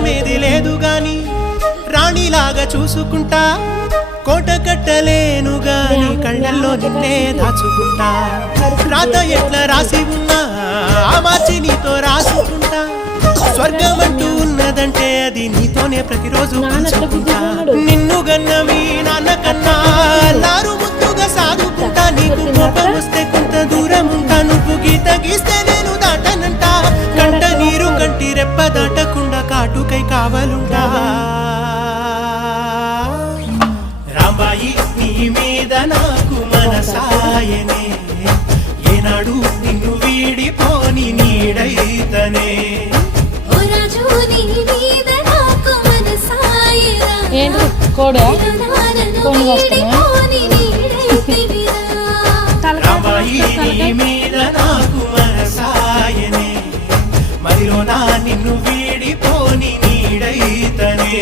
కష్టమేది లేదు గాని రాణిలాగా చూసుకుంటా కోట కట్టలేను గాని కళ్ళల్లో నిన్నే దాచుకుంటా రాత ఎట్లా రాసి ఉన్నా ఆ మార్చి నీతో రాసుకుంటా స్వర్గం అంటూ ఉన్నదంటే అది నీతోనే ప్రతిరోజు పంచుకుంటా నిన్ను గన్న మీ నాన్న కన్నా లారు ముద్దుగా సాదుకుంటా నీకు కోపం వస్తే కొంత దూరం ఉంటా నువ్వు గీత గీస్తే నేను దాటనంట కంట నీరు కంటి రెప్ప దాటకుండా కాటుకై కావాలుంటా రాంబాయి నీ మీద నాకు మనసాయనే ఏనాడు నిన్ను వీడిపోని నీడైతనే ఏంటి కోడా కొని వస్తాను రాంబాయి నీ మీద నాకు మనసాయనే మదిలో నా నిన్ను వీడిపోని నీడైతనే